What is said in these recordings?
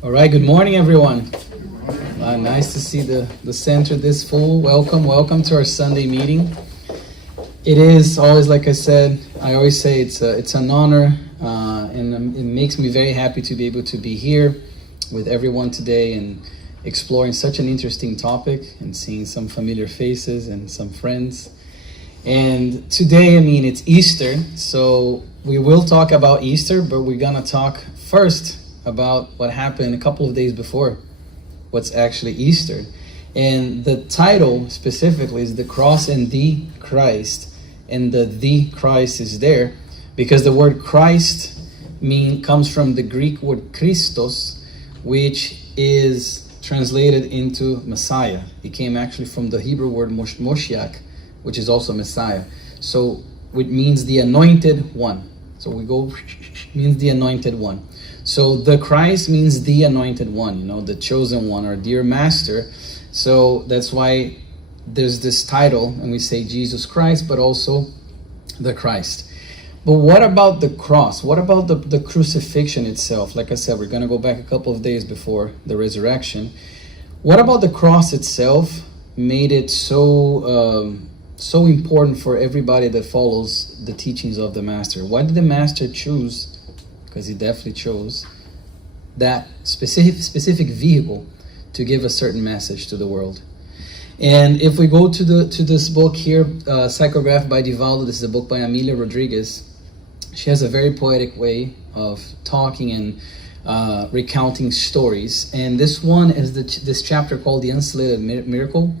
All right, good morning, everyone. Nice to see the center this full. Welcome to our Sunday meeting. It is always, like I said, I always say it's an honor, and it makes me very happy to be able to be here with everyone today and exploring such an interesting topic and seeing some familiar faces and some friends. And today, it's Easter, so we will talk about Easter, but we're gonna talk first about what happened a couple of days before what's actually Easter. And the title specifically is The Cross and the Christ. And the Christ is there because the word Christ comes from the Greek word Christos, which is translated into Messiah. It came actually from the Hebrew word Moshiach, which is also Messiah. So it means the anointed one. So we go, means the anointed one. So the Christ means the anointed one, the chosen one, our dear master. So that's why there's this title, and we say Jesus Christ, but also the Christ. But what about the cross? What about the crucifixion itself? Like I said, we're going to go back a couple of days before the resurrection. What about the cross itself made it so important for everybody that follows the teachings of the Master? Why did the Master choose, because he definitely chose, that specific vehicle to give a certain message to the world? And if we go to this book here, Psychograph by Divaldo, this is a book by Amelia Rodriguez. She has a very poetic way of talking and recounting stories. And this one is this chapter called The Unslated Miracle.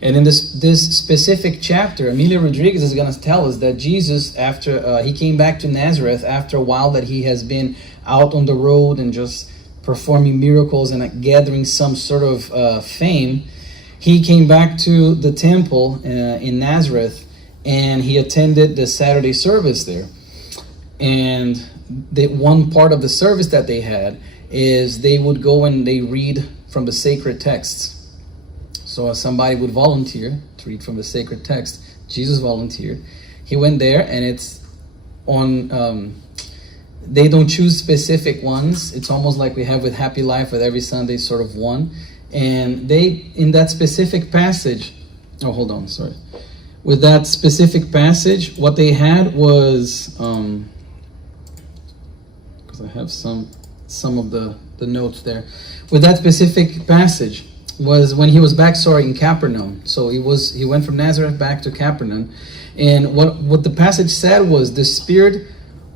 And in this specific chapter, Amelia Rodriguez is going to tell us that Jesus, after he came back to Nazareth, after a while that he has been out on the road and just performing miracles and gathering some sort of fame, he came back to the temple in Nazareth, and he attended the Saturday service there. And one part of the service that they had is they would go and they read from the sacred texts. So somebody would volunteer to read from the sacred text. Jesus volunteered. He went there, and it's on, they don't choose specific ones. It's almost like we have with Happy Life, with every Sunday sort of one. And they, in that specific passage, with that specific passage, what they had was, because I have some of the notes there. With that specific passage, was when he was back, in Capernaum. So he went from Nazareth back to Capernaum. And what the passage said was, the Spirit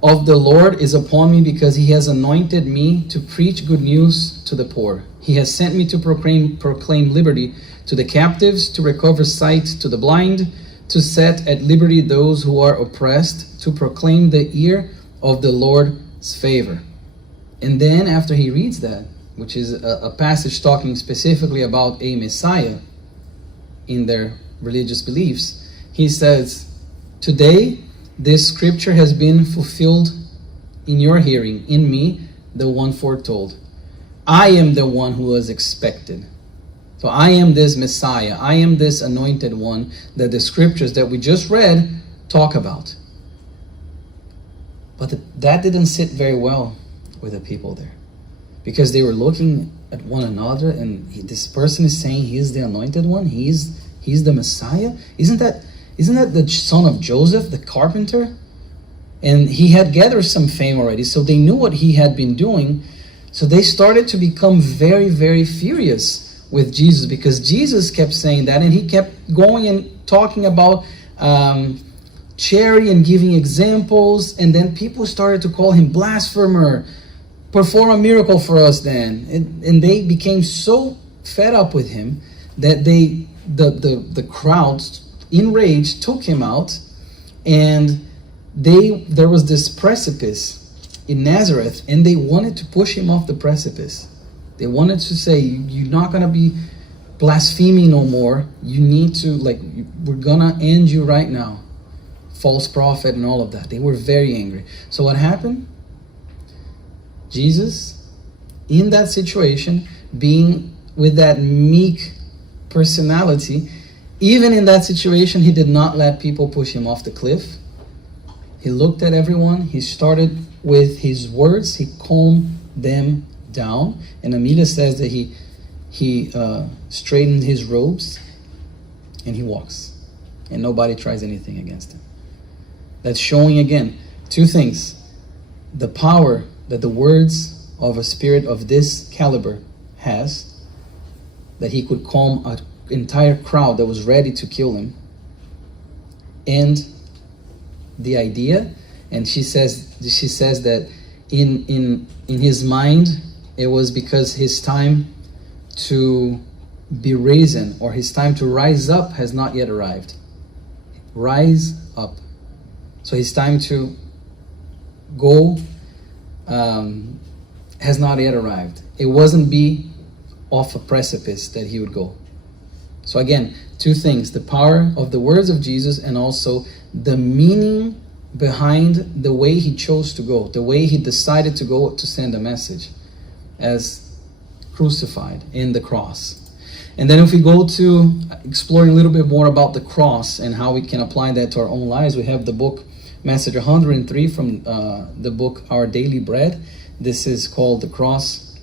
of the Lord is upon me because he has anointed me to preach good news to the poor. He has sent me to proclaim liberty to the captives, to recover sight to the blind, to set at liberty those who are oppressed, to proclaim the year of the Lord's favor. And then after he reads that, which is a passage talking specifically about a Messiah in their religious beliefs, he says, today this scripture has been fulfilled in your hearing, in me, the one foretold. I am the one who was expected. So I am this Messiah. I am this anointed one that the scriptures that we just read talk about. But that didn't sit very well with the people there, because they were looking at one another, and this person is saying he's the anointed one, he's the Messiah. Isn't that the son of Joseph, the carpenter? And he had gathered some fame already, so they knew what he had been doing. So they started to become very, very furious with Jesus, because Jesus kept saying that, and he kept going and talking about charity and giving examples, and then people started to call him blasphemer. Perform a miracle for us then. And they became so fed up with him that the crowds, enraged, took him out, and there was this precipice in Nazareth, and they wanted to push him off the precipice. They wanted to say, you're not going to be blaspheming no more. You need to, we're going to end you right now. False prophet and all of that. They were very angry. So what happened? Jesus, in that situation, being with that meek personality, even in that situation, he did not let people push him off the cliff. He looked at everyone. He started with his words. He calmed them down, and Amelia says that he straightened his robes and he walks, and nobody tries anything against him. That's showing again two things: the power that the words of a spirit of this caliber has, that he could calm an entire crowd that was ready to kill him, and the idea. And she says that in his mind, it was because his time to be risen, or his time to rise up, has not yet arrived. Rise up. So his time to go has not yet arrived. It wasn't be off a precipice that he would go. So again, two things: the power of the words of Jesus, and also the meaning behind the way he chose to go, the way he decided to go to send a message as crucified in the cross. And then if we go to exploring a little bit more about the cross and how we can apply that to our own lives, we have the book Message 103 from the book Our Daily Bread. This is called The Cross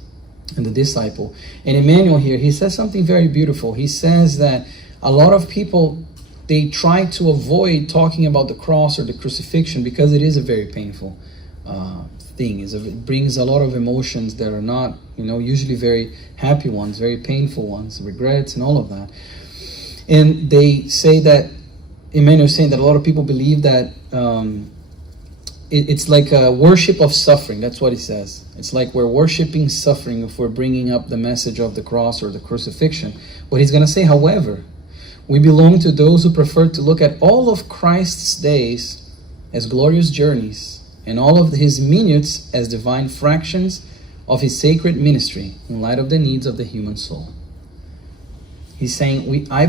and the Disciple. And Emmanuel here, he says something very beautiful. He says that a lot of people, they try to avoid talking about the cross or the crucifixion because it is a very painful thing. It brings a lot of emotions that are not, usually very happy ones, very painful ones, regrets and all of that. And they say that, Emmanuel is saying that a lot of people believe that it's like a worship of suffering. That's what he says. It's like we're worshiping suffering if we're bringing up the message of the cross or the crucifixion. But he's going to say, however, we belong to those who prefer to look at all of Christ's days as glorious journeys, and all of his minutes as divine fractions of his sacred ministry in light of the needs of the human soul. He's saying we are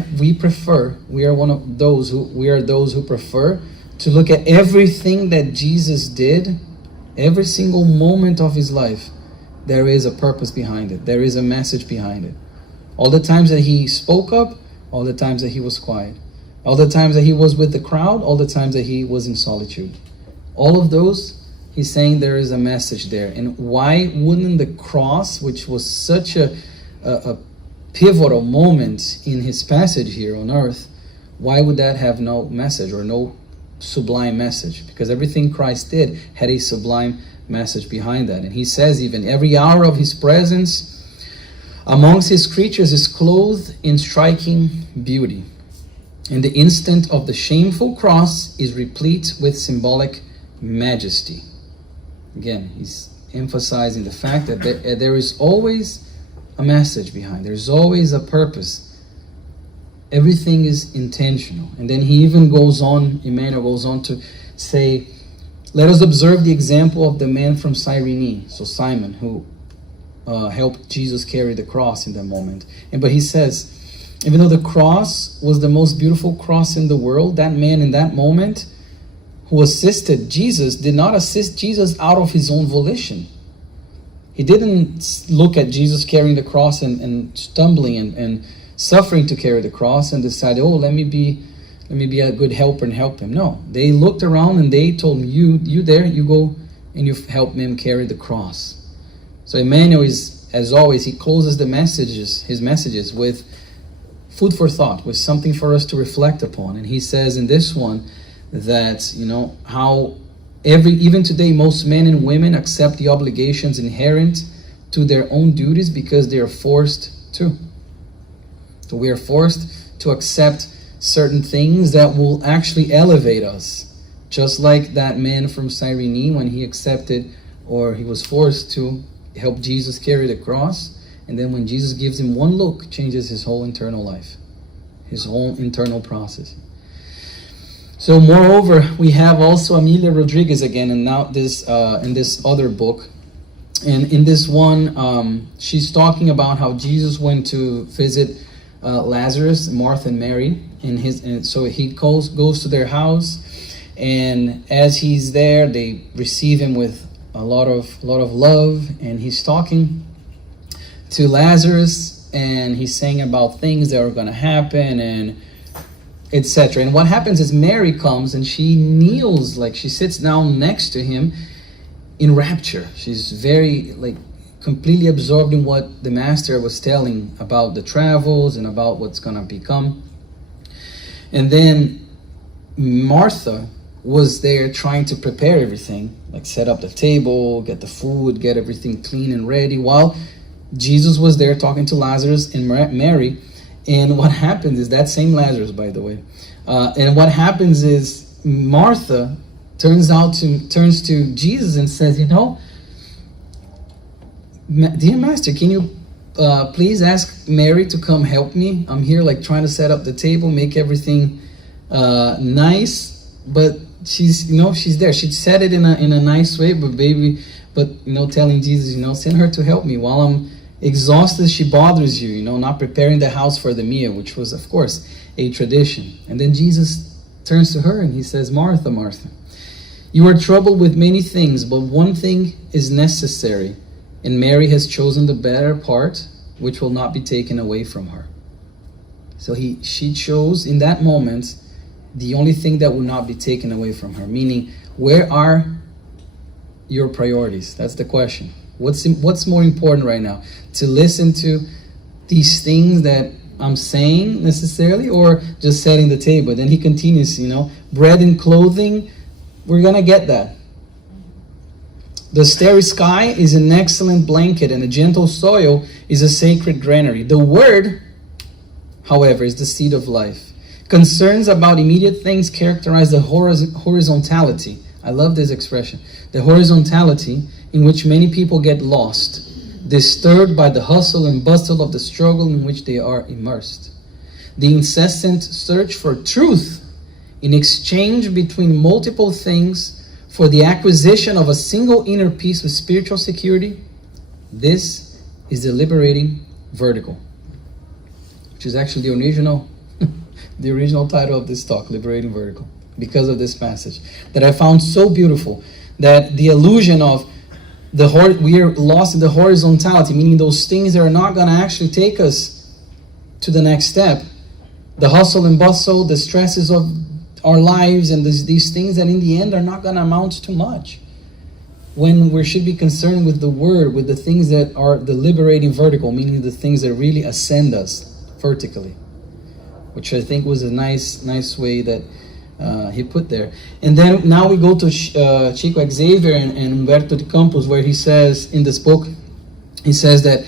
those who prefer to look at everything that Jesus did, every single moment of his life. There is a purpose behind it. There is a message behind it. All the times that he spoke up, all the times that he was quiet, all the times that he was with the crowd, all the times that he was in solitude. All of those, he's saying there is a message there. And why wouldn't the cross, which was such a pivotal moment in his passage here on earth, why would that have no message or no sublime message? Because everything Christ did had a sublime message behind that. And he says even every hour of his presence amongst his creatures is clothed in striking beauty, and the instant of the shameful cross is replete with symbolic majesty. Again, he's emphasizing the fact that there is always a message behind. There's always a purpose. Everything is intentional. And then he even goes on, Emmanuel goes on to say, let us observe the example of the man from Cyrene, so Simon, who helped Jesus carry the cross in that moment. But he says, even though the cross was the most beautiful cross in the world, that man in that moment who assisted Jesus did not assist Jesus out of his own volition. He didn't look at Jesus carrying the cross and stumbling and suffering to carry the cross and decide, let me be a good helper and help him. No, they looked around and they told him, you there, you go and you help him carry the cross. So Emmanuel is, as always, he closes his messages with food for thought, with something for us to reflect upon. And he says in this one that, how even today most men and women accept the obligations inherent to their own duties because they are forced to. So we are forced to accept certain things that will actually elevate us. Just like that man from Cyrene, when he accepted, or he was forced to help Jesus carry the cross, and then when Jesus gives him one look, changes his whole internal life, his whole internal process. So moreover, we have also Amelia Rodriguez again, and now this in this other book. And in this one, she's talking about how Jesus went to visit Lazarus, Martha and Mary, and so he goes to their house, and as he's there, they receive him with a lot of love, and he's talking to Lazarus, and he's saying about things that are going to happen, and etc. And what happens is Mary comes and she kneels, like she sits down next to him in rapture. She's very completely absorbed in what the master was telling about the travels and about what's going to become. And then Martha was there trying to prepare everything, like set up the table, get the food, get everything clean and ready, while Jesus was there talking to Lazarus and Mary. And what happens is, that same Lazarus, by the way, and what happens is Martha turns to Jesus and says, dear master, can you please ask Mary to come help me? I'm here like trying to set up the table, make everything nice, but she's there. She said it in a nice way, but telling Jesus, send her to help me while I'm exhausted. She bothers you, not preparing the house for the meal, which was, of course, a tradition. And then Jesus turns to her and he says, Martha, Martha, you are troubled with many things, but one thing is necessary, and Mary has chosen the better part, which will not be taken away from her. So she chose in that moment the only thing that will not be taken away from her. Meaning, where are your priorities? That's the question. What's more important right now? To listen to these things that I'm saying necessarily, or just setting the table? Then he continues, bread and clothing, we're going to get that. The starry sky is an excellent blanket, and the gentle soil is a sacred granary. The word, however, is the seed of life. Concerns about immediate things characterize the horizontality. I love this expression. The horizontality in which many people get lost, disturbed by the hustle and bustle of the struggle in which they are immersed. The incessant search for truth in exchange between multiple things for the acquisition of a single inner peace with spiritual security. This is the liberating vertical, which is actually the original title of this talk, Liberating Vertical, because of this passage that I found so beautiful, that the illusion of we are lost in the horizontality, meaning those things that are not going to actually take us to the next step. The hustle and bustle, the stresses of our lives, and these things that in the end are not going to amount to much. When we should be concerned with the word, with the things that are the liberating vertical, meaning the things that really ascend us vertically. Which I think was a nice way that he put there. And then now we go to Chico Xavier and Humberto de Campos, where he says in this book, he says that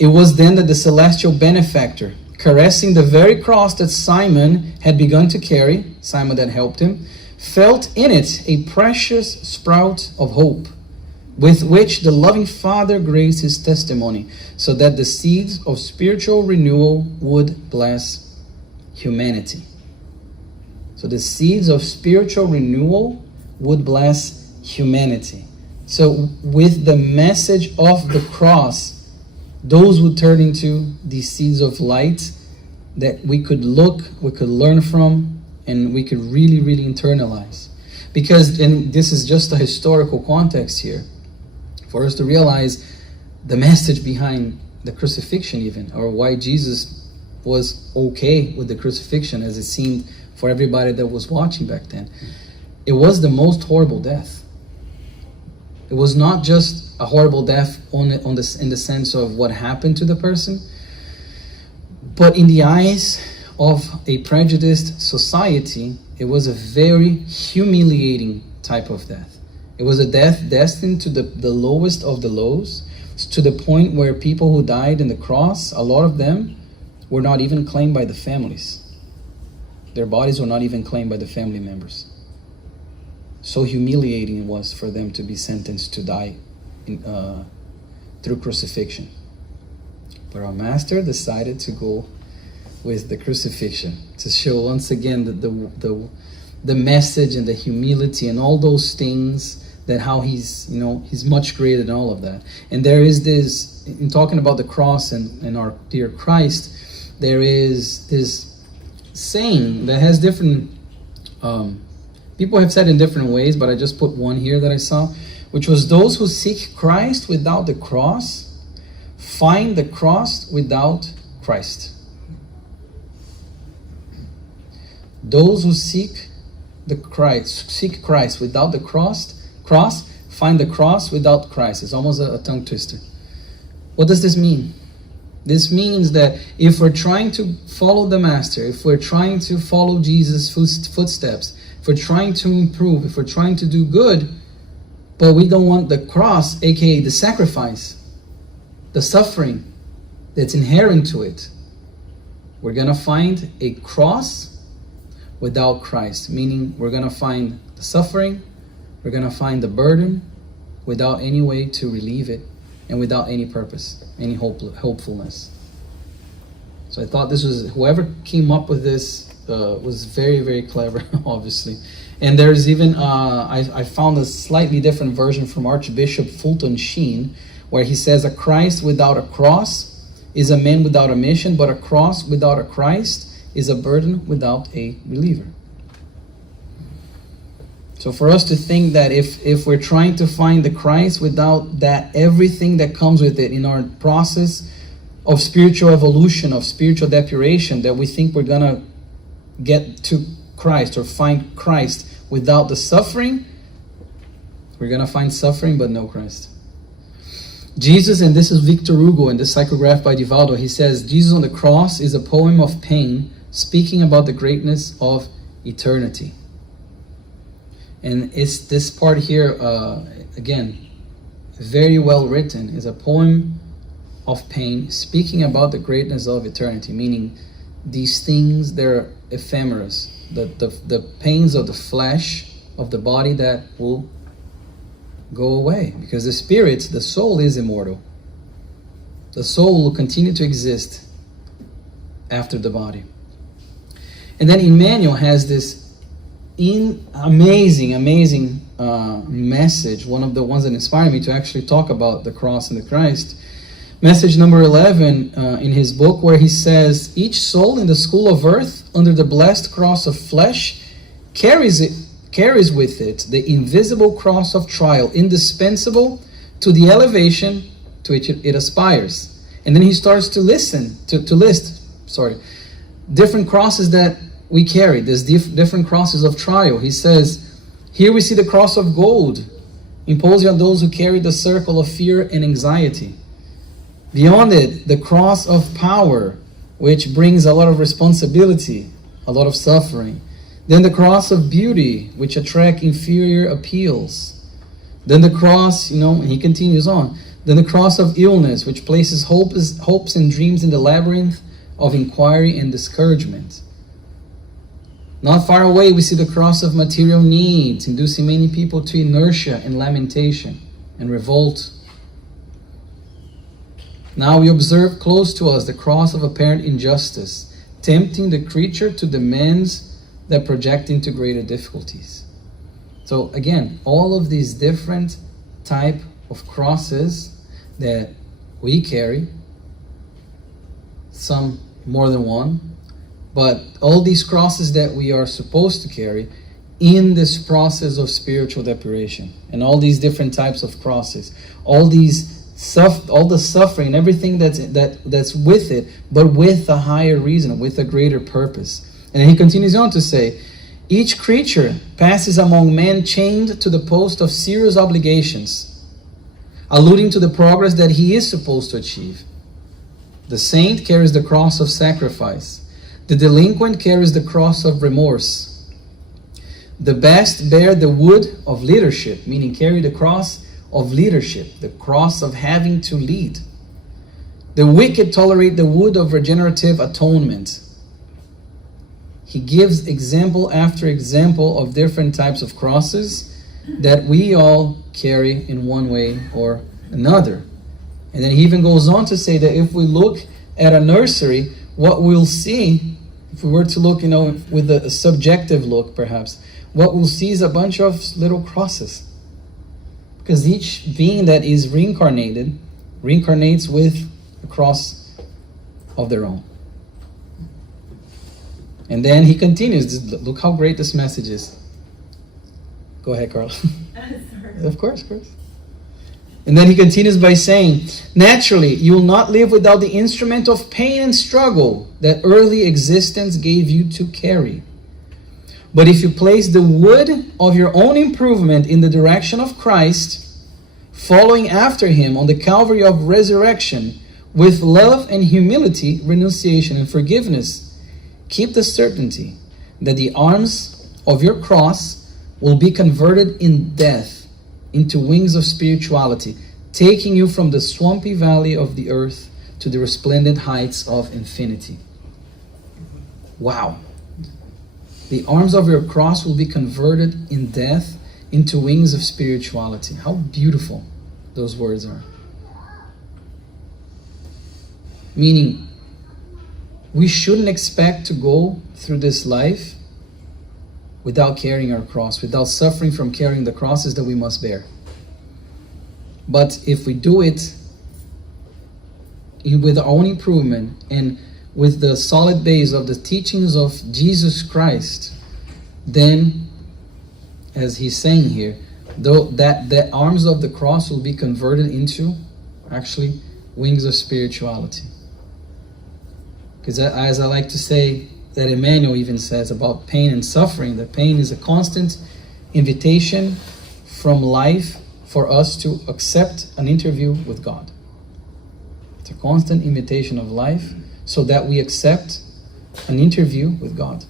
it was then that the celestial benefactor, caressing the very cross that Simon had begun to carry, Simon that helped him, felt in it a precious sprout of hope, with which the loving Father graced his testimony, so that the seeds of spiritual renewal would bless humanity. So the seeds of spiritual renewal would bless humanity. So with the message of the cross, those would turn into these seeds of light that we could learn from, and we could really, really internalize. Because, and this is just a historical context here, for us to realize the message behind the crucifixion even, or why Jesus was okay with the crucifixion as it seemed for everybody that was watching back then. It was the most horrible death. It was not just a horrible death in the sense of what happened to the person, but in the eyes of a prejudiced society, it was a very humiliating type of death. It was a death destined to the lowest of the lows, to the point where people who died in the cross, a lot of them were not even claimed by the families. Their bodies were not even claimed by the family members. So humiliating it was for them to be sentenced to die through crucifixion. But our Master decided to go with the crucifixion, to show once again the message and the humility and all those things, that how he's much greater than all of that. And there is this, in talking about the cross and our dear Christ, there is this saying that has different, people have said in different ways, but I just put one here that I saw, which was, those who seek Christ without the cross find the cross without Christ. Those who seek Christ without the cross find the cross without Christ. It's almost a tongue twister. What does this mean? This means that if we're trying to follow the Master, if we're trying to follow Jesus' footsteps, if we're trying to improve, if we're trying to do good, but we don't want the cross, aka the sacrifice, the suffering that's inherent to it, we're going to find a cross without Christ. Meaning we're going to find the suffering, we're going to find the burden without any way to relieve it, and without any purpose, any hopefulness. So I thought this was, whoever came up with this was very, very clever, obviously. And there's even, I found a slightly different version from Archbishop Fulton Sheen, where he says, a Christ without a cross is a man without a mission, but a cross without a Christ is a burden without a reliever. So for us to think that if we're trying to find the Christ without that, everything that comes with it in our process of spiritual evolution, of spiritual depuration, that we think we're going to get to Christ or find Christ without the suffering, we're going to find suffering but no Christ. Jesus, and this is Victor Hugo in the Psychograph by Divaldo, he says, Jesus on the cross is a poem of pain speaking about the greatness of eternity. And it's this part here, again, very well written, is a poem of pain speaking about the greatness of eternity, meaning these things, they're ephemeras, the pains of the flesh, of the body that will go away, because the spirit, the soul is immortal. The soul will continue to exist after the body. And then Emmanuel has this amazing message, one of the ones that inspired me to actually talk about the cross and the Christ. Message number 11 in his book, where he says, each soul in the school of earth under the blessed cross of flesh carries with it the invisible cross of trial, indispensable to the elevation to which it aspires. And then he starts to list different crosses that we carry. There's different crosses of trial. He says, here we see the cross of gold imposed on those who carry the circle of fear and anxiety. Beyond it, the cross of power, which brings a lot of responsibility, a lot of suffering. Then the cross of beauty, which attract inferior appeals. Then the cross, and he continues on. Then the cross of illness, which places hopes and dreams in the labyrinth of inquiry and discouragement. Not far away, we see the cross of material needs, inducing many people to inertia and lamentation and revolt. Now we observe close to us the cross of apparent injustice, tempting the creature to demands that project into greater difficulties. So again, all of these different type of crosses that we carry, some more than one, but all these crosses that we are supposed to carry in this process of spiritual depuration, and all these different types of crosses, all the suffering and everything that's with it, but with a higher reason, with a greater purpose. And then he continues on to say, each creature passes among men chained to the post of serious obligations, alluding to the progress that he is supposed to achieve. The saint carries the cross of sacrifice. The delinquent carries the cross of remorse. The best bear the wood of leadership, meaning carry the cross of leadership, the cross of having to lead. The wicked tolerate the wood of regenerative atonement. He gives example after example of different types of crosses that we all carry in one way or another. And then he even goes on to say that if we look at a nursery, what we'll see, if we were to look, with a subjective look perhaps, what we'll see is a bunch of little crosses. Because each being that is reincarnates with a cross of their own. And then he continues, look how great this message is. Go ahead, Carla. Sorry. Of course. And then he continues by saying, naturally, you will not live without the instrument of pain and struggle that early existence gave you to carry. But if you place the wood of your own improvement in the direction of Christ, following after him on the Calvary of resurrection, with love and humility, renunciation and forgiveness, keep the certainty that the arms of your cross will be converted in death into wings of spirituality, taking you from the swampy valley of the earth to the resplendent heights of infinity. Wow. The arms of your cross will be converted in death into wings of spirituality. How beautiful those words are. Meaning, we shouldn't expect to go through this life without carrying our cross, without suffering from carrying the crosses that we must bear. But if we do it with our own improvement and with the solid base of the teachings of Jesus Christ, then, as he's saying here, though that the arms of the cross will be converted into actually wings of spirituality. Because as I like to say, that Emmanuel even says about pain and suffering, that pain is a constant invitation from life for us to accept an interview with God. It's a constant invitation of life so that we accept an interview with God.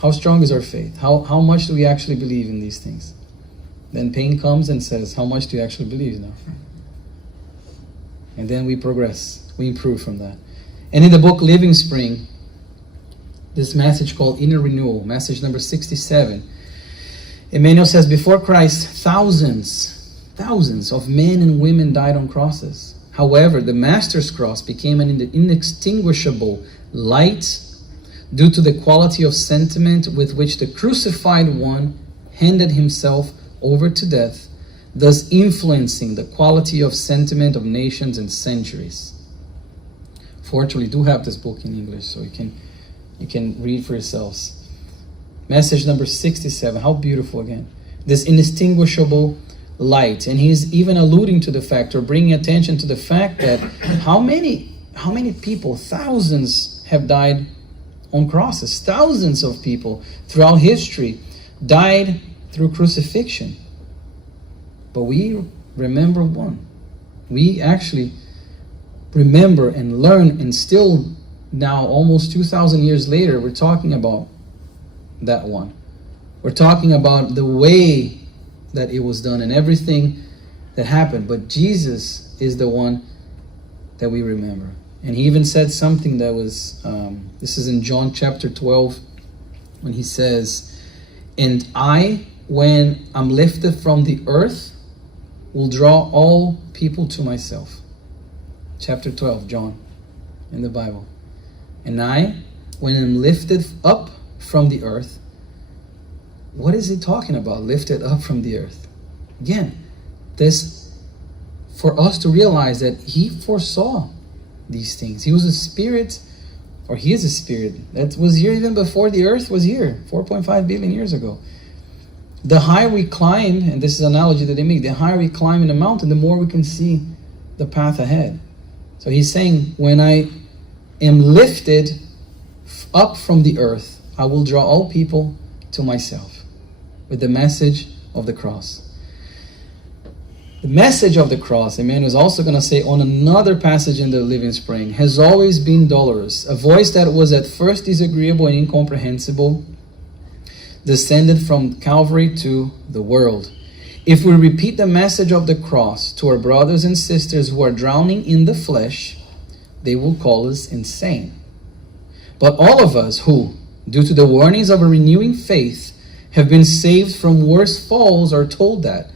How strong is our faith? How much do we actually believe in these things? Then pain comes and says, how much do you actually believe now? And then we progress. We improve from that. And in the book Living Spring, this message called Inner Renewal, message number 67, Emmanuel says, before Christ, thousands of men and women died on crosses. However, the Master's cross became an inextinguishable light due to the quality of sentiment with which the crucified one handed himself over to death, thus influencing the quality of sentiment of nations and centuries. Fortunately, we do have this book in English, so you can read for yourselves. Message number 67. How beautiful again. This indistinguishable light. And he's even alluding to the fact, or bringing attention to the fact that how many people, thousands, have died on crosses. Thousands of people throughout history died through crucifixion. But we remember one. We actually remember and learn, and still now, almost 2,000 years later, we're talking about that one. We're talking about the way that it was done and everything that happened. But Jesus is the one that we remember. And he even said something that was, this is in John chapter 12, when he says, and I, when I'm lifted from the earth, will draw all people to myself. Chapter 12, John, in the Bible. And I, when I'm lifted up from the earth, what is he talking about? Lifted up from the earth. Again, this, for us to realize that he foresaw these things. He was a spirit, or he is a spirit, that was here even before the earth was here, 4.5 billion years ago. The higher we climb, and this is an analogy that they make, the higher we climb in a mountain, the more we can see the path ahead. So he's saying, when I am lifted up from the earth, I will draw all people to myself with the message of the cross. The message of the cross, Emmanuel is also going to say on another passage in the Living Spring, has always been dolorous. A voice that was at first disagreeable and incomprehensible descended from Calvary to the world. If we repeat the message of the cross to our brothers and sisters who are drowning in the flesh, they will call us insane. But all of us who, due to the warnings of a renewing faith, have been saved from worse falls are told that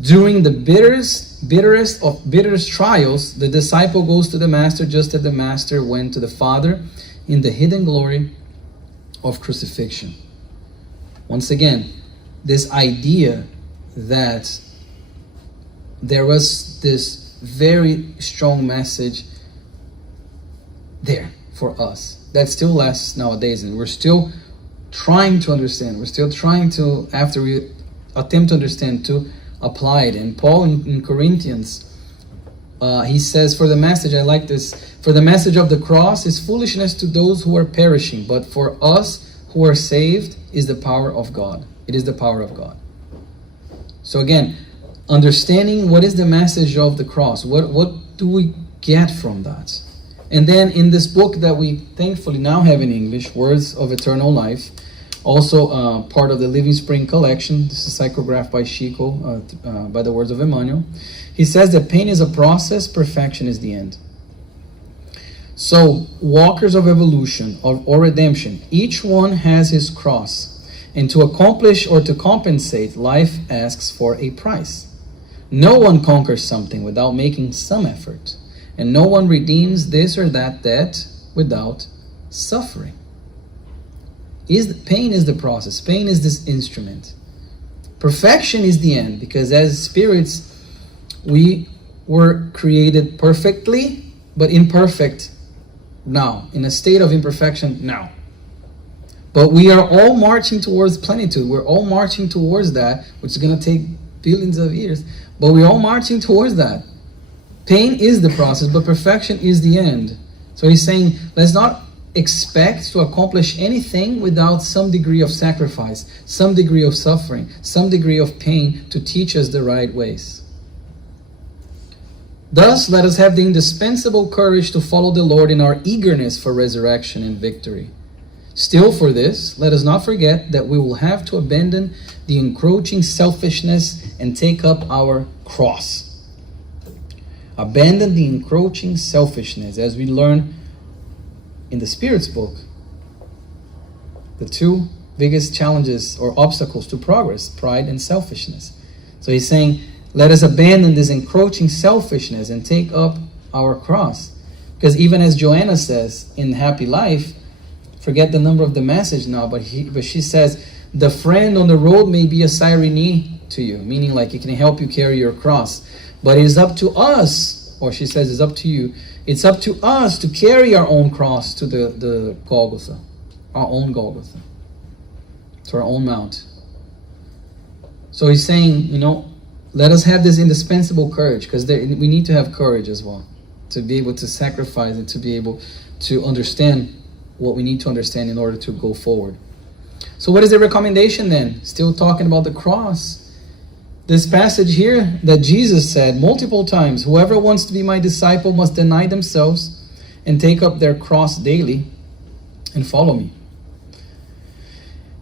during the bitterest of trials, the disciple goes to the Master just as the Master went to the Father in the hidden glory of crucifixion. Once again, this idea that there was this very strong message there for us that still lasts nowadays, and we're still trying to understand. We're still trying to, after we attempt to understand, to apply it. And Paul in Corinthians, he says, for the message, I like this, for the message of the cross is foolishness to those who are perishing, but for us who are saved is the power of God. It is the power of God. So again, understanding what is the message of the cross. What do we get from that? And then in this book that we thankfully now have in English, Words of Eternal Life, also part of the Living Spring collection. This is psychographed by Chico, by the words of Emmanuel. He says that pain is a process, perfection is the end. So, walkers of evolution or redemption, each one has his cross. And to accomplish or to compensate, life asks for a price. No one conquers something without making some effort. And no one redeems this or that debt without suffering. Pain is the process. Pain is this instrument. Perfection is the end, because as spirits, we were created perfectly, but imperfect now, in a state of imperfection now. But we are all marching towards plenitude. We're all marching towards that, which is going to take billions of years. But we're all marching towards that. Pain is the process, but perfection is the end. So he's saying, let's not expect to accomplish anything without some degree of sacrifice, some degree of suffering, some degree of pain to teach us the right ways. Thus, let us have the indispensable courage to follow the Lord in our eagerness for resurrection and victory. Still, for this, let us not forget that we will have to abandon the encroaching selfishness and take up our cross. Abandon the encroaching selfishness, as we learn in the Spirit's book. The two biggest challenges or obstacles to progress, pride and selfishness. So he's saying, let us abandon this encroaching selfishness and take up our cross. Because even as Joanna says in Happy Life, forget the number of the message now, but she says, the friend on the road may be a Cyrene to you, meaning like it can help you carry your cross. But it is up to us, or she says it's up to you, it's up to us to carry our own cross to the Golgotha, our own Golgotha, to our own mount. So he's saying, let us have this indispensable courage, because we need to have courage as well, to be able to sacrifice and to be able to understand what we need to understand in order to go forward. So what is the recommendation then? Still talking about the cross. This passage here that Jesus said multiple times, whoever wants to be my disciple must deny themselves and take up their cross daily and follow me.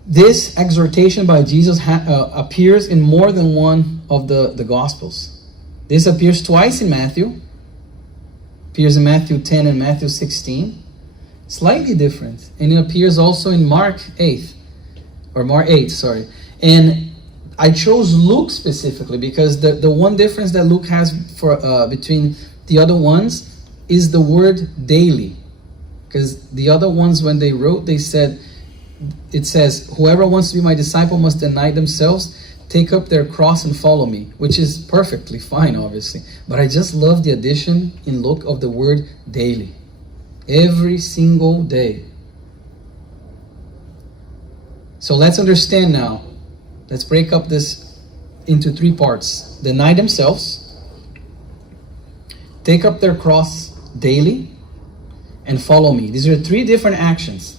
This exhortation by Jesus appears in more than one of the Gospels. This appears twice in Matthew. Appears in Matthew 10 and Matthew 16. Slightly different. And it appears also in Mark 8. And I chose Luke specifically because the one difference that Luke has between the other ones is the word daily. Because the other ones, when they wrote, it says, whoever wants to be my disciple must deny themselves, take up their cross and follow me, which is perfectly fine, obviously. But I just love the addition in Luke of the word daily. Every single day. So let's understand now. Let's break up this into three parts. Deny themselves, take up their cross daily, and follow me. These are three different actions.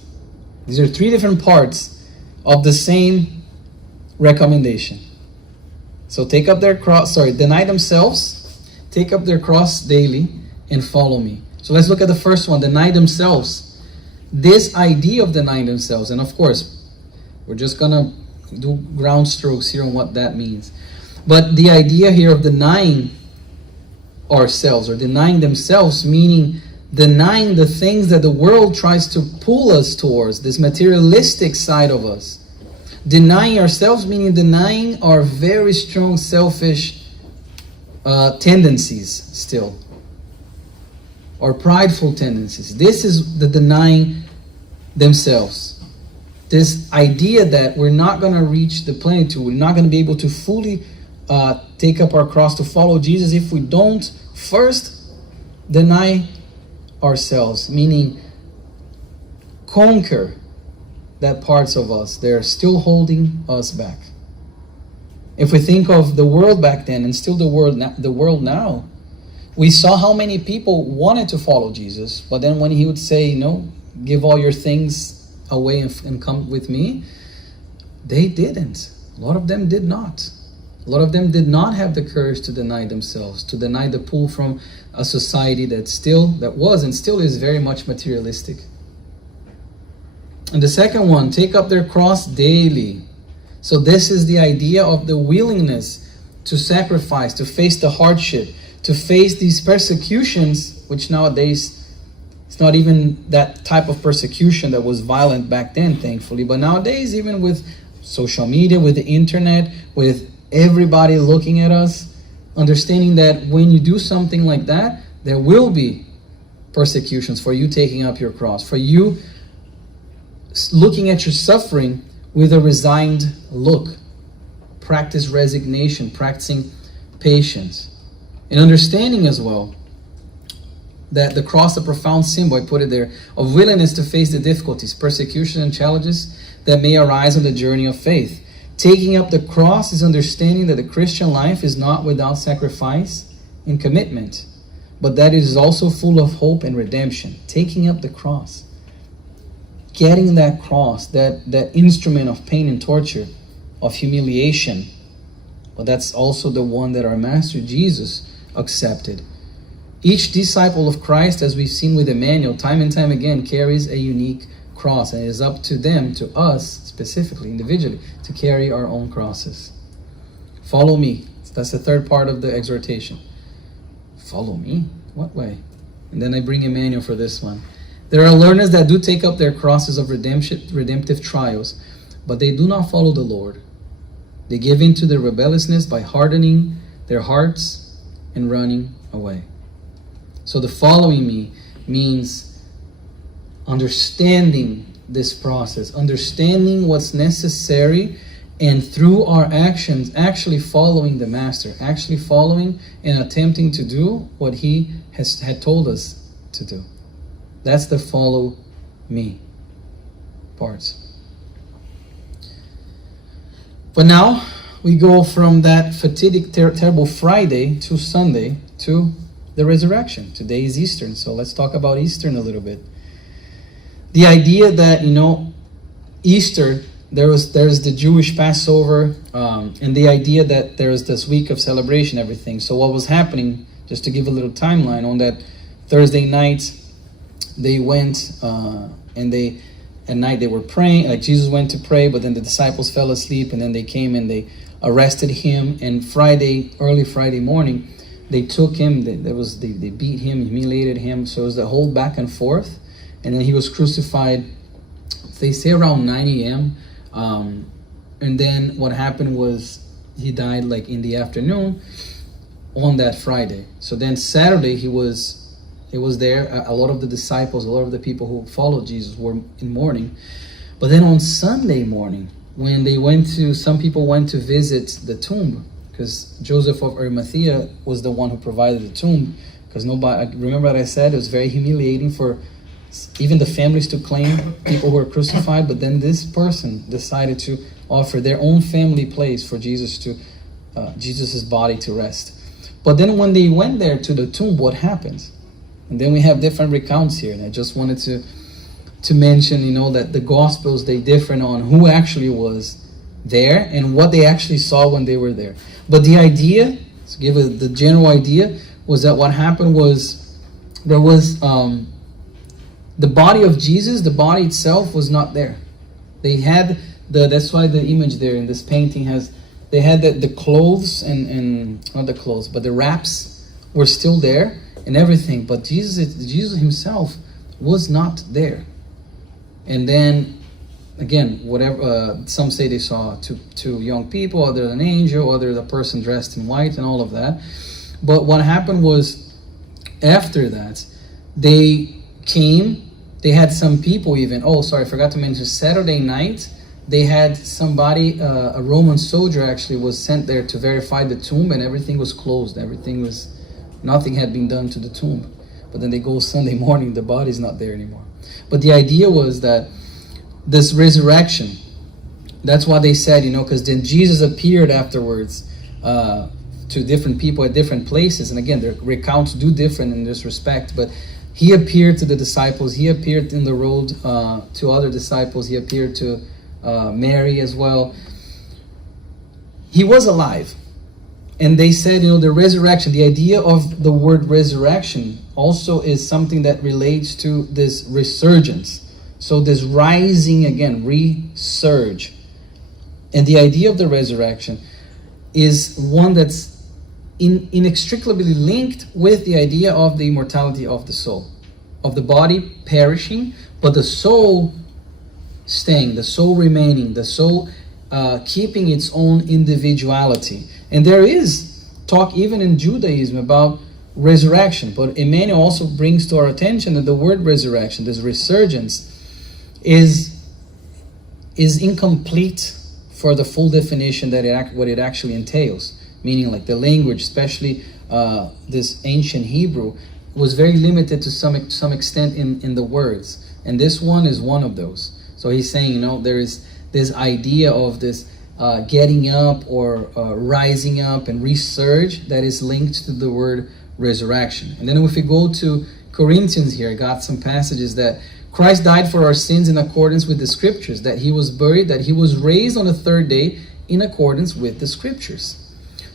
These are three different parts of the same recommendation. So deny themselves, take up their cross daily, and follow me. So let's look at the first one, deny themselves. This idea of denying themselves, and of course, we're just going to do ground strokes here on what that means. But the idea here of denying ourselves or denying themselves, meaning denying the things that the world tries to pull us towards, this materialistic side of us. Denying ourselves, meaning denying our very strong selfish tendencies still. Or prideful tendencies. This is the denying themselves. This idea that we're not going to reach the plenitude, we're not going to be able to fully take up our cross to follow Jesus if we don't first deny ourselves, meaning conquer that parts of us that are still holding us back. If we think of the world back then and still the world now, we saw how many people wanted to follow Jesus, but then when he would say, give all your things away and come with me? They didn't. A lot of them did not. A lot of them did not have the courage to deny themselves, to deny the pull from a society that was and still is very much materialistic. And the second one, take up their cross daily. So this is the idea of the willingness to sacrifice, to face the hardship, to face these persecutions, which nowadays, it's not even that type of persecution that was violent back then, thankfully. But nowadays, even with social media, with the internet, with everybody looking at us, understanding that when you do something like that, there will be persecutions for you taking up your cross, for you looking at your suffering with a resigned look. Practice resignation, practicing patience, and understanding as well that the cross, a profound symbol, I put it there, of willingness to face the difficulties, persecution, and challenges that may arise on the journey of faith. Taking up the cross is understanding that the Christian life is not without sacrifice and commitment, but that it is also full of hope and redemption. Taking up the cross, getting that cross, that instrument of pain and torture, of humiliation, but that's also the one that our Master Jesus accepted. Each disciple of Christ, as we've seen with Emmanuel, time and time again, carries a unique cross, and it is up to them, to us specifically, individually, to carry our own crosses. Follow me. That's the third part of the exhortation. Follow me? What way? And then I bring Emmanuel for this one. There are learners that do take up their crosses of redemptive trials, but they do not follow the Lord. They give in to their rebelliousness by hardening their hearts and running away. So the following me means understanding this process, understanding what's necessary, and through our actions actually following the Master, actually following and attempting to do what he had told us to do. That's the follow me parts. But now we go from that fatidic, terrible Friday to Sunday to the resurrection. Today is Easter, so let's talk about Easter a little bit. The idea that, Easter, there's the Jewish Passover, and the idea that there's this week of celebration, everything. So what was happening, just to give a little timeline, on that Thursday night, they went and at night they were praying, like Jesus went to pray, but then the disciples fell asleep, and then they came and they arrested him. And early Friday morning, they took him, they beat him, humiliated him. So it was the whole back and forth. And then he was crucified, they say around 9 a.m. And then what happened was he died like in the afternoon on that Friday. So then Saturday he was there. A lot of the disciples, a lot of the people who followed Jesus were in mourning. But then on Sunday morning, when some people went to visit the tomb, because Joseph of Arimathea was the one who provided the tomb, because remember what I said, it was very humiliating for even the families to claim people who were crucified, but then this person decided to offer their own family place for Jesus's body to rest. But then when they went there to the tomb, what happened? And then we have different recounts here, and I just wanted to mention, that the Gospels, they differ on who actually was there and what they actually saw when they were there. But the idea, to give the general idea, was that what happened was there was the body of Jesus, the body itself was not there. They had that's why the image there in this painting they had the clothes and not the clothes, but the wraps were still there and everything, but Jesus himself was not there. And then again, whatever some say they saw two young people, other an angel, other the person dressed in white and all of that. But what happened was after that they came. They had some people even, I forgot to mention, Saturday night, they had somebody, a Roman soldier actually was sent there to verify the tomb, and everything was closed. Nothing had been done to the tomb. But then they go Sunday morning, the body's not there anymore. But the idea was that this resurrection, that's why they said, because then Jesus appeared afterwards to different people at different places. And again, their recounts do differ in this respect, but He appeared to the disciples. He appeared in the road to other disciples. He appeared to Mary as well. He was alive. And they said, the resurrection, the idea of the word resurrection also is something that relates to this resurgence. So this rising again, resurge. And the idea of the resurrection is one that's inextricably linked with the idea of the immortality of the soul. Of the body perishing, but the soul staying, the soul remaining, the soul keeping its own individuality. And there is talk even in Judaism about resurrection. But Emmanuel also brings to our attention that the word resurrection, this resurgence, is incomplete for the full definition that what it actually entails. Meaning like the language, especially this ancient Hebrew, was very limited to some extent in the words. And this one is one of those. So he's saying, there is this idea of this getting up or rising up and resurge that is linked to the word resurrection. And then if we go to Corinthians here, I got some passages that Christ died for our sins in accordance with the scriptures, that he was buried, that he was raised on the third day in accordance with the scriptures.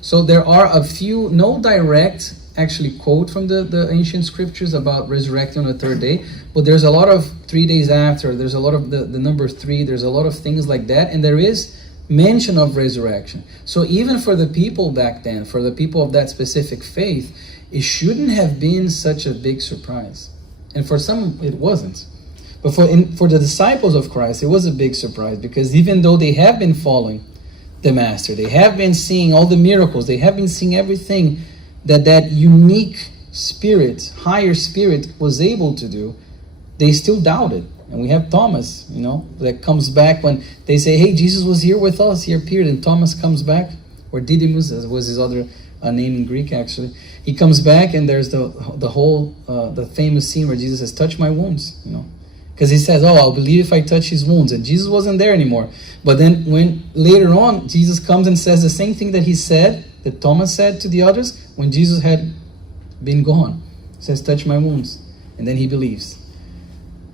So there are a few, no direct actually quote from the ancient scriptures about resurrecting on the third day, but there's a lot of 3 days after, there's a lot of the number 3, there's a lot of things like that, and there is mention of resurrection. So even for the people back then, for the people of that specific faith, it shouldn't have been such a big surprise. And for some, it wasn't. But for the disciples of Christ, it was a big surprise, because even though they have been following the Master, they have been seeing all the miracles, they have been seeing everything that unique spirit, higher spirit was able to do, they still doubted. And we have Thomas, that comes back when they say, hey, Jesus was here with us, he appeared, and Thomas comes back, or Didymus was his other name in Greek actually. He comes back, and there's the whole, the famous scene where Jesus says, touch my wounds, Because he says, I'll believe if I touch his wounds. And Jesus wasn't there anymore. But then when later on, Jesus comes and says the same thing that he said, that Thomas said to the others, when Jesus had been gone. He says, touch my wounds. And then he believes.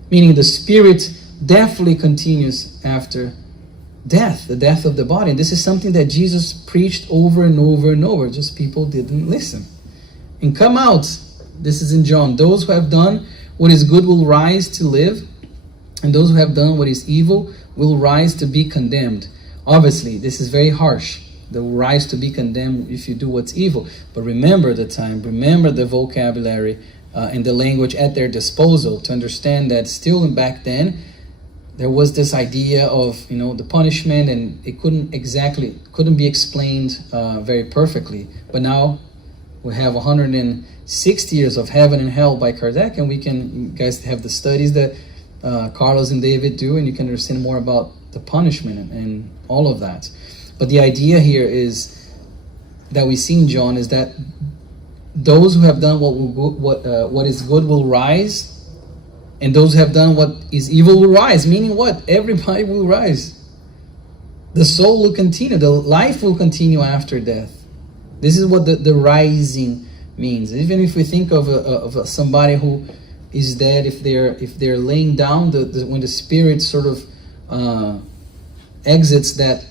Meaning the spirit definitely continues after death, the death of the body. And this is something that Jesus preached over and over and over. Just people didn't listen. And come out, this is in John, those who have done what is good will rise to live, and those who have done what is evil will rise to be condemned. Obviously, this is very harsh. They will rise to be condemned if you do what's evil. But remember the time, remember the vocabulary and the language at their disposal to understand that still back then, there was this idea of, the punishment, and it couldn't be explained very perfectly. But now we have 160 years of heaven and hell by Kardec, and you guys have the studies that Carlos and David do, and you can understand more about the punishment and all of that. But the idea here is that we see in John is that those who have done what is good will rise, and those who have done what is evil will rise. Meaning what? Everybody will rise. The soul will continue. The life will continue after death. This is what the rising means. Even if we think of somebody who is dead, if they're laying down, when the spirit sort of exits that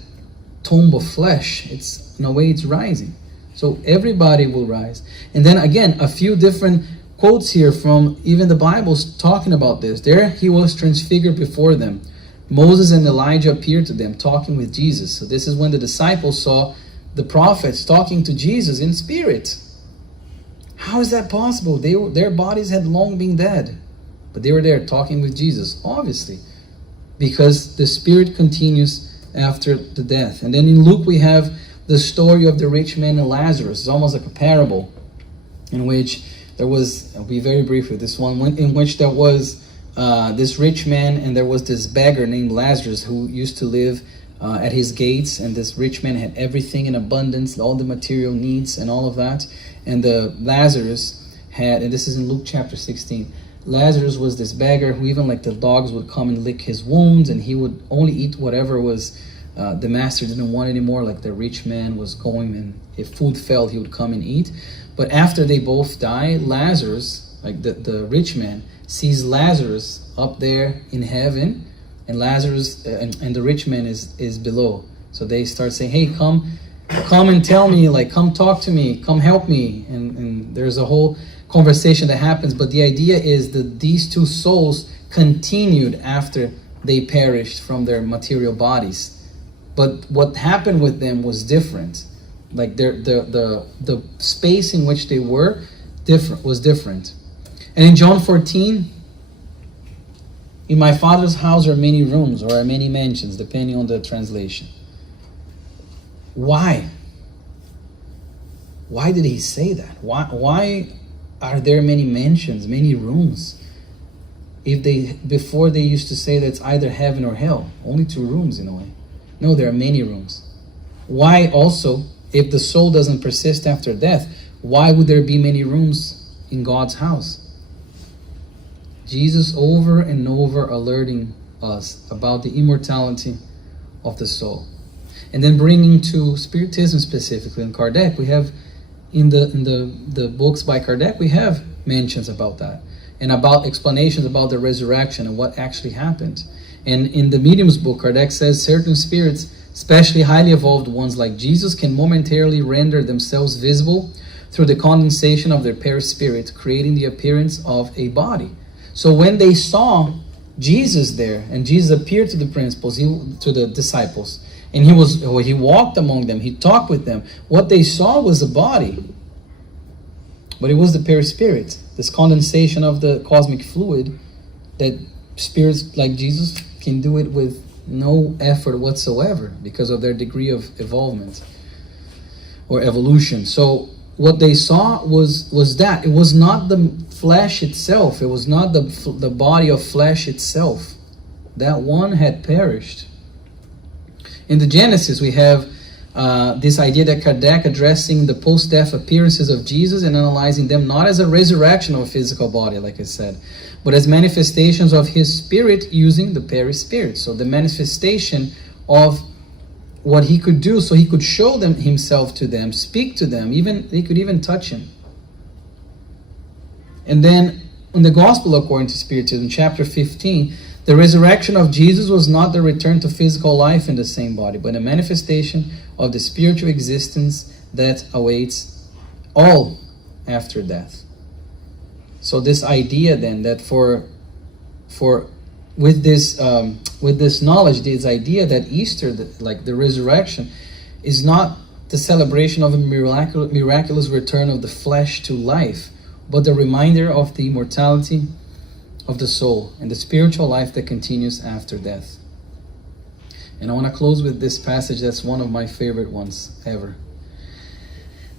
tomb of flesh, in a way it's rising. So everybody will rise. And then again, a few different quotes here from even the Bible's talking about this. There he was transfigured before them. Moses and Elijah appeared to them, talking with Jesus. So this is when the disciples saw the prophets talking to Jesus in spirit. How is that possible? Their bodies had long been dead, but they were there talking with Jesus, obviously, because the spirit continues after the death. And then in Luke we have the story of the rich man and Lazarus. It's almost like a parable in which there was, I'll be very brief with this one, in which there was this rich man and there was this beggar named Lazarus who used to live at his gates, and this rich man had everything in abundance, all the material needs and all of that. And the Lazarus had, and this is in Luke chapter 16, Lazarus was this beggar who even the dogs would come and lick his wounds, and he would only eat whatever was the master didn't want anymore, like the rich man was going, and if food failed, he would come and eat. But after they both die, Lazarus, like the rich man, sees Lazarus up there in heaven, and Lazarus and the rich man is below. So they start saying, hey, come and tell me, like, come talk to me, come help me. And there's a whole conversation that happens. But the idea is that these two souls continued after they perished from their material bodies. But what happened with them was different. Like the space in which they were was different. And in John 14, in my Father's house are many rooms, or are many mansions, depending on the translation. Why? Why did he say that? Why are there many mansions, many rooms? Before they used to say that it's either heaven or hell. Only 2 rooms in a way. No, there are many rooms. Why also, if the soul doesn't persist after death, why would there be many rooms in God's house? Jesus over and over alerting us about the immortality of the soul. And then bringing to Spiritism specifically, in Kardec, we have in the books by Kardec, we have mentions about that, and about explanations about the resurrection and what actually happened. And in the Medium's book, Kardec says certain spirits, especially highly evolved ones like Jesus, can momentarily render themselves visible through the condensation of their perispirit, creating the appearance of a body. So when they saw Jesus there, and Jesus appeared to the principals, to the disciples, and he walked among them, he talked with them, what they saw was a body. But it was the perispirit, this condensation of the cosmic fluid, that spirits like Jesus can do it with no effort whatsoever because of their degree of evolvement or evolution. So what they saw was that. It was not the flesh itself. It was not the body of flesh itself. That one had perished. In the Genesis, we have this idea that Kardec addressing the post-death appearances of Jesus and analyzing them not as a resurrection of a physical body, like I said, but as manifestations of his spirit using the perispirit. So the manifestation of what he could do, so he could show them himself to them, speak to them, even he could even touch him. And then in the Gospel according to Spiritism, chapter 15, the resurrection of Jesus was not the return to physical life in the same body, but a manifestation of the spiritual existence that awaits all after death. So this idea then that with this knowledge, this idea that Easter, like the resurrection, is not the celebration of a miraculous return of the flesh to life, but the reminder of the immortality of the soul and the spiritual life that continues after death. And I want to close with this passage that's one of my favorite ones ever.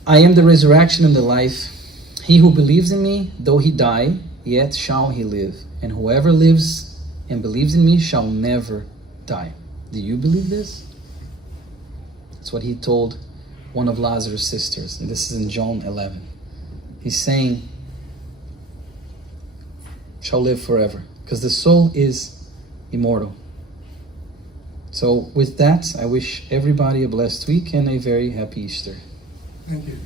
I am the resurrection and the life. He who believes in me, though he die, yet shall he live. And whoever lives and believes in me shall never die. Do you believe this? That's what he told one of Lazarus' sisters. And this is in John 11. He's saying, shall live forever, because the soul is immortal. So with that, I wish everybody a blessed week and a very happy Easter. Thank you.